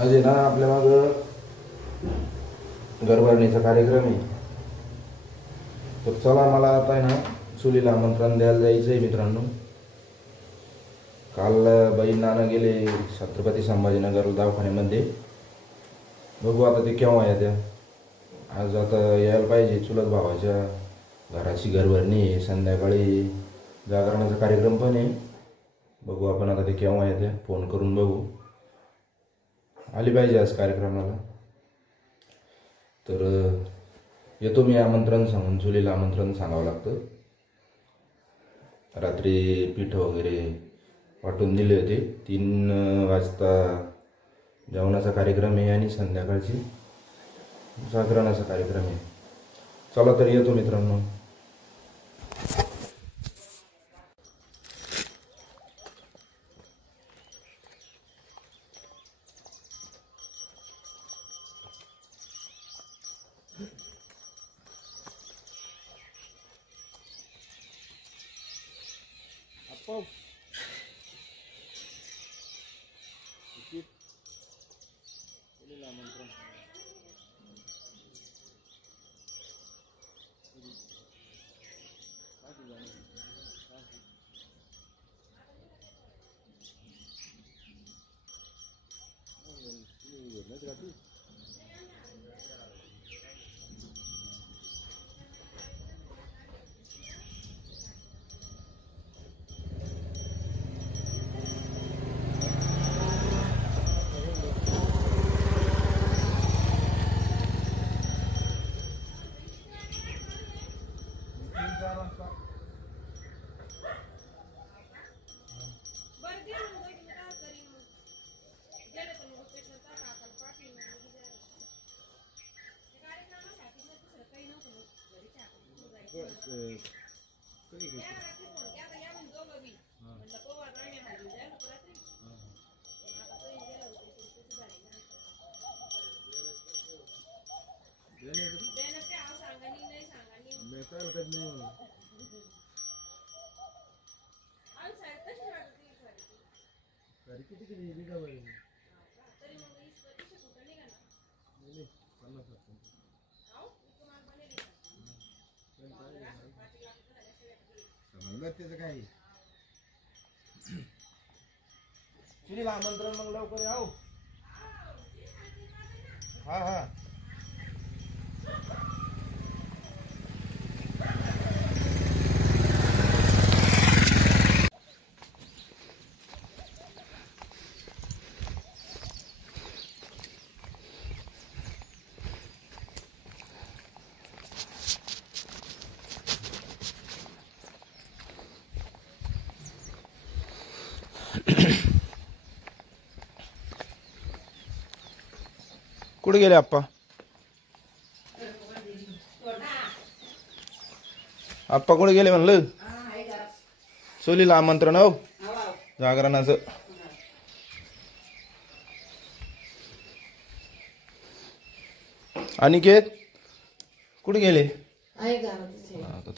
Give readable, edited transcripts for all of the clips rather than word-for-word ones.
आज आहे ना आपल्या माग घरभरणीचा कार्यक्रम आहे. तर चला मला आता आहे ना चुलीला आमंत्रण द्यायला जायचं आहे मित्रांनो. काल बाई नाना गेले छत्रपती संभाजीनगर दवाखान्यामध्ये. बघू आता ते केव्हा येत्या. आज आता यायला पाहिजे. चुलत भावाच्या घराची घरभरणी आहे. संध्याकाळी जागरणाचा कार्यक्रम पण आहे. बघू आपण आता ते केव्हा येत्या. फोन करून बघू. आली पाहिजे आज कार्यक्रमाला. तर येतो मी आमंत्रण सांगून. चुलीला आमंत्रण सांगावं लागतं. रात्री पीठ वगैरे वाटून दिले होते. 3 वाजता जेवणाचा कार्यक्रम आहे आणि संध्याकाळची जागरणाचा कार्यक्रम आहे. चला तर येतो मित्रांनो. त्याचं काय चुलीला आमंत्रण मग लवकर या. हा हा कुठे गेले आप्पा? आप्पा कुठे गेले म्हणलं? चुलीला आमंत्रण हो जागरणाचं. अनिकेत कुठे गेले?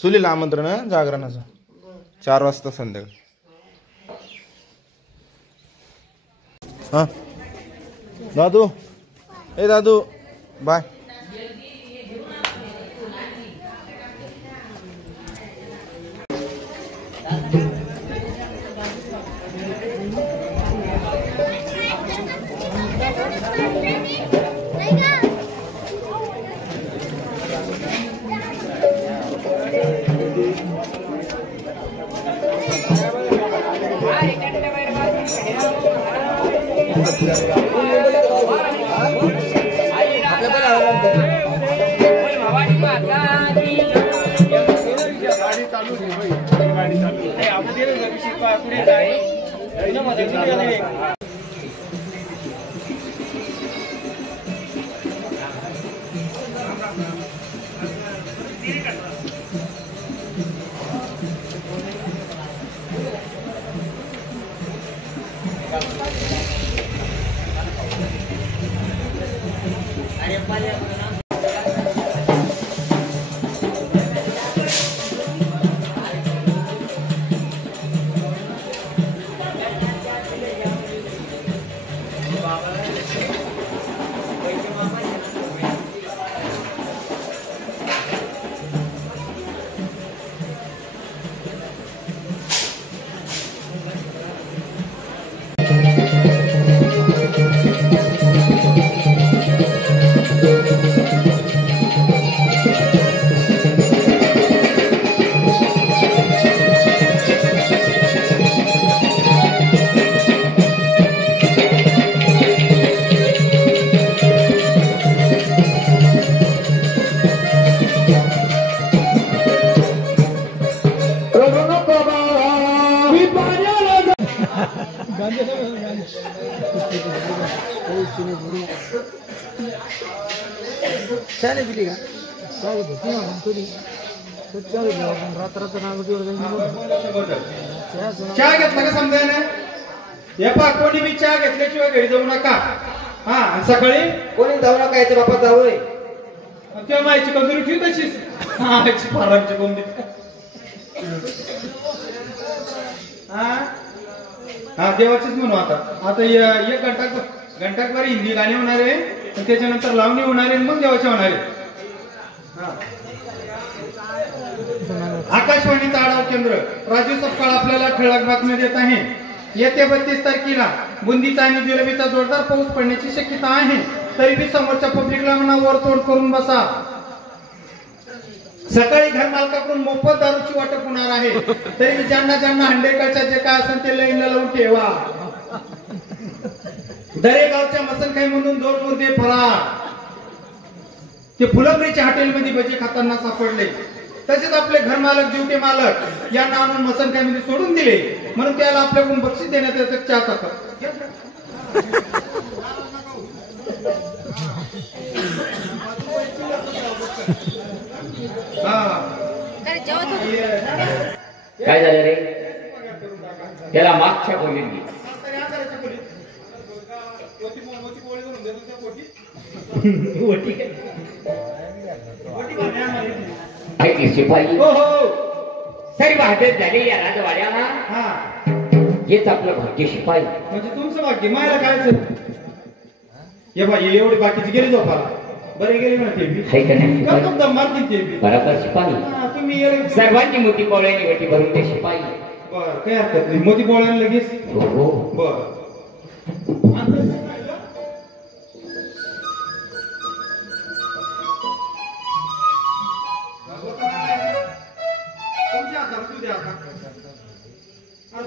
चुलीला आमंत्रण जागरणाचं 4 वाजता संध्याकाळी. हा दादू. ए दादू बाय. चालेल दिली का चालेल होती ना थोडी चालेल रात्र चहा घेतला का समजा ना या पा कोणी बी चहा घेतल्याशिवाय घरी जाऊ नका हा आणि सकाळी कोणी जाऊ नका याच्या बापात जाऊ रे तेव्हा मायची कंदुरी ठेवू तशीच हा फारांची कोंबडी हा देवाचीच म्हणू आता एक घंटाभर हिंदी गाणी होणार आहे आणि त्याच्यानंतर लावणी होणार आहे मग देवाचे होणार आहे. आकाशवाणीचा आढावा केंद्र राजू सपकाळ आपल्याला ठळक बातम्या देत आहे. येत्या 32 तारखेला बुंदीचा आणि जिलेबीचा जोरदार पाऊस पडण्याची शक्यता आहे. तरीही समोरच्या पब्लिकला म्हणा वर तोंड करून बसा. सकाळी घर मालकाकडून मोफत दारूची वाटप होणार आहे. तरी ज्यांना हंडेकरच्या जे काय असेल ते लाईनला लावून ठेवा. दरेगावच्या मसनखाई म्हणून 2 मुर्दे फरार. ते फुलंब्रीच्या हॉटेलमध्ये भजी खाताना सापडले. तसेच आपले घर मालक ड्युटी मालक यांना आणून मसनखाईमध्ये सोडून दिले म्हणून त्याला आपल्याकडून बक्षीस देण्यात येतं चहाचा कप. काय झालं रे त्याला मागच्या बोलीत शिपाई सारी वाहतच झाली या राजवाड्याला. हेच आपलं भाग्य शिपाई म्हणजे तुमचं भाग्य मायला काय हे बाई एवढे बाकीचे गेले झोपाला बरे गेले ना ते मारतील बरोबर शिपाई तुम्ही सर्वांची मोठी पोळ्याने वटी भरून ते शिपाई. बर काय हरकत नाही मोठी पोळ्याने लगेच. हो बर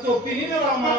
सोपी नाही ना मला